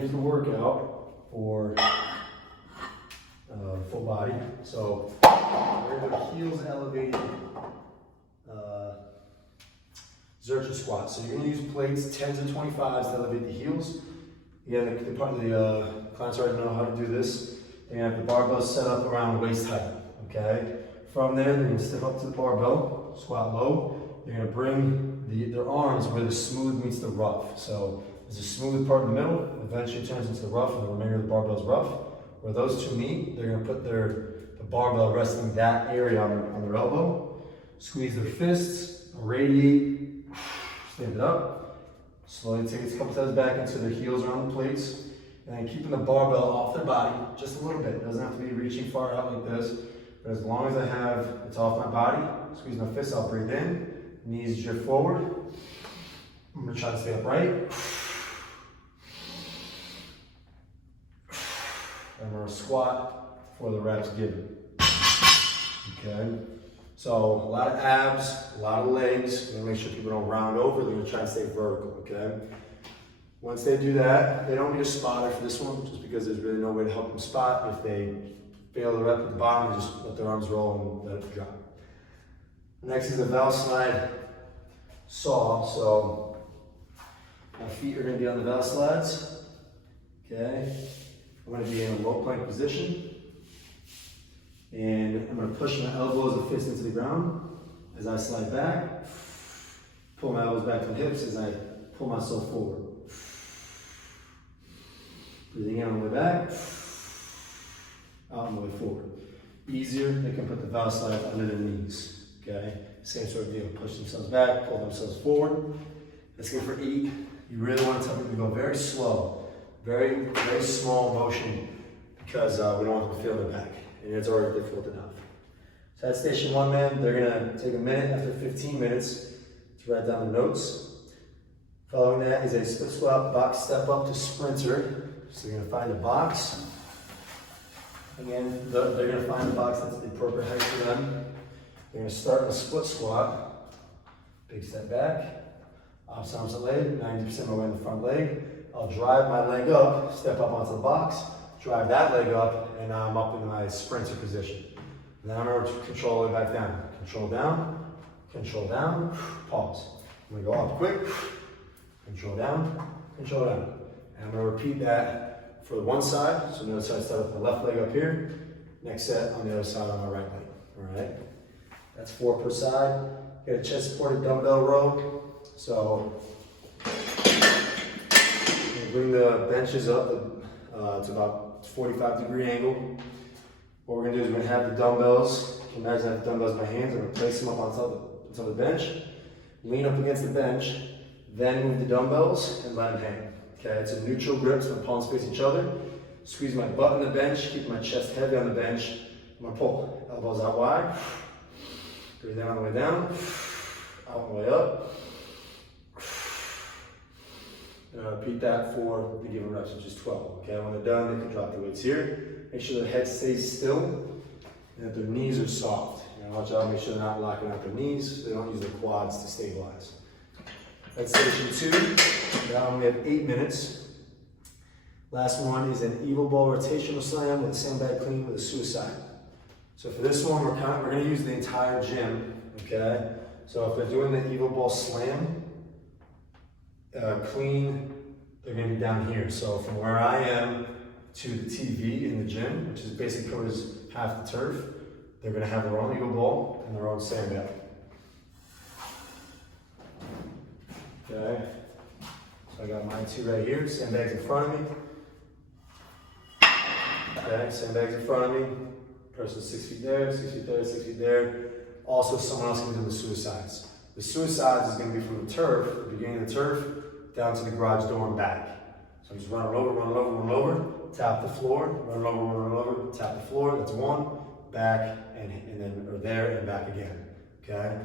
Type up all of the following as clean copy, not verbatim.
here's the workout for full body. So we're going to do heels elevated Zercher squat. So you're going to use plates, 10s and 25s to elevate the heels. Again, the clients already know how to do this. They're going to have the barbell set up around waist height, okay? From there, they're going to step up to the barbell, squat low. They're going to bring their arms where the smooth meets the rough. So there's a smooth part in the middle, eventually turns into the rough, and the remainder of the barbell is rough. Where those two meet, they're going to put the barbell resting that area on their elbow. Squeeze their fists, radiate, stand it up. Slowly take a couple steps back into their heels around the plates. And then keeping the barbell off their body just a little bit. It doesn't have to be reaching far out like this. But as long as I have it's off my body, squeeze my fists, I'll breathe in. Knees drift forward. I'm going to try to stay upright. And we're going to squat for the reps given. Okay? So a lot of abs, a lot of legs. We're going to make sure people don't round over. They're going to try to stay vertical, okay? Once they do that, they don't need a spotter for this one, just because there's really no way to help them spot. If they fail the rep at the bottom, they just let their arms roll and let it drop. Next is a valve slide saw. So my feet are going to be on the valve slides. Okay. I'm going to be in a low plank position. And I'm going to push my elbows and fists into the ground as I slide back. Pull my elbows back to the hips as I pull myself forward. Breathing in on the way back. Out on the way forward. Easier, they can put the valve slide under their knees. Okay? Same sort of deal. Push themselves back, pull themselves forward. Let's go for 8. You really want to tell them to go very slow. Very, very small motion, because we don't want them to feel their back. And it's already difficult enough. So that's station 1, man. They're going to take a minute after 15 minutes to write down the notes. Following that is a split squat, box step up to sprinter. So you're going to find a box. Again, they're going to find a box that's the appropriate height for them. They're going to start in a split squat. Big step back. Opposite arms to leg, 90% of my way in the front leg. I'll drive my leg up, step up onto the box, drive that leg up, and now I'm up in my sprinter position. And then I'm going to control it back down. Control down, pause. I'm going to go up quick, control down. And I'm going to repeat that for the one side. So notice I start with my left leg up here. Next set on the other side on my right leg. All right? That's 4 per side. Get a chest supported dumbbell row. So bring the benches up to about 45-degree angle. What we're going to do is we're going to have the dumbbells. You can imagine I have the dumbbells in my hands. I'm going to place them up on top of the bench. Lean up against the bench. Then move the dumbbells and let them hang. Okay, it's a neutral grip, so my palms face each other. Squeeze my butt on the bench, keep my chest heavy on the bench. I'm going to pull. Elbows out wide. Breathe in on the way down. Out on the way up. And I'll repeat that for the given reps, which is 12. Okay, when they're done, they can drop the weights here. Make sure their head stays still and that their knees are soft. Watch out, make sure they're not locking out their knees. They don't use their quads to stabilize. That's station 2. Now we have 8 minutes. Last one is an EvoBall rotational slam with a sandbag clean with a suicide. So for this one, we're going to use the entire gym. Okay. So if they're doing the EvoBall slam clean, they're going to be down here. So from where I am to the TV in the gym, which is basically covers half the turf, they're going to have their own EvoBall and their own sandbag. Okay, so I got mine 2 right here, sandbags in front of me. Okay, sandbags in front of me. Person 6 feet there, 6 feet there, 6 feet there. Also, someone else can do the suicides. The suicides is going to be from the turf, the beginning of the turf, down to the garage door and back. So I'm just running over, tap the floor, run over, tap the floor. That's 1, back, and then or there and back again. Okay.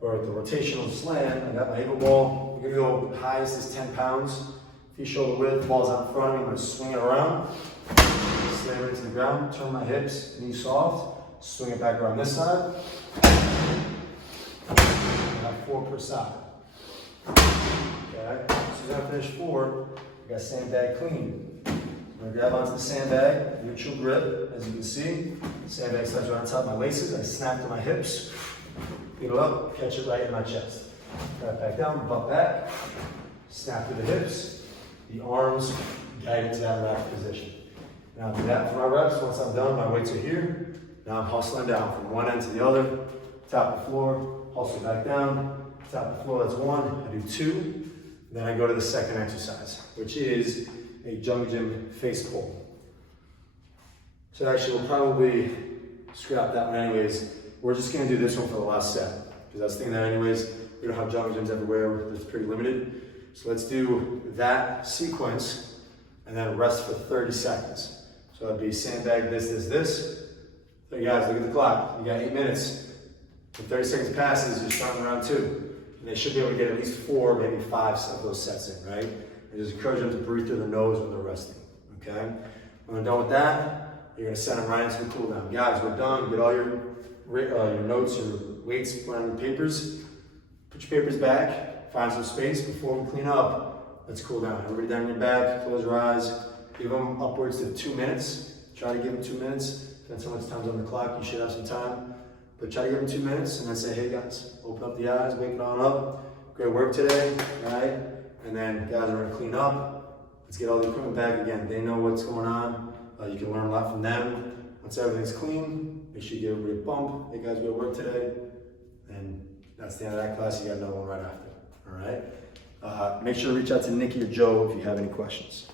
Or the rotational slam, I got my EvoBall. We're gonna go highest is 10 pounds. Feet shoulder width, ball's out in front of me. I'm gonna swing it around, slam it into the ground, turn my hips, knees soft, swing it back around this side. About 4 per side. Okay, so as I finish 4, I got sandbag clean. I'm gonna grab onto the sandbag, neutral grip, as you can see. Sandbag slides right on top of my laces. I snap to my hips, pick it up, catch it right in my chest. Grab back down, butt back, snap to the hips, the arms guided to that wrap position. Now do that for my reps. Once I'm done, my weights are here. Now I'm hustling down from one end to the other, tap the floor, hustle back down, tap the floor, that's one. I do two. Then I go to the second exercise, which is a jungle gym face pull. So actually we'll probably scrap that one anyways. We're just gonna do this one for the last set, because I was thinking that anyways, we don't have jungle gyms everywhere, it's pretty limited. So let's do that sequence and then rest for 30 seconds. So that'd be sandbag this. So guys, look at the clock. You got 8 minutes. When 30 seconds passes, you're starting round 2. And they should be able to get at least 4, maybe 5 of those sets in, right? And just encourage them to breathe through the nose when they're resting, okay? When they're done with that, you're gonna send them right into the cool down. Guys, we're done. Get all your notes, your weights, put on your papers. Put your papers back, find some space before we clean up. Let's cool down. Everybody down your back, close your eyes. Give them upwards to 2 minutes. Try to give them 2 minutes. Depends how much time's on the clock, you should have some time. But try to give them 2 minutes and then say, hey guys, open up the eyes, wake it on up. Great work today, right? And then guys are gonna clean up. Let's get all the equipment back again. They know what's going on. You can learn a lot from them. Once everything's clean, make sure you give everybody a bump. Hey guys, good work today. And that's the end of that class. You got another one right after, all right? Make sure to reach out to Nikki or Joe if you have any questions.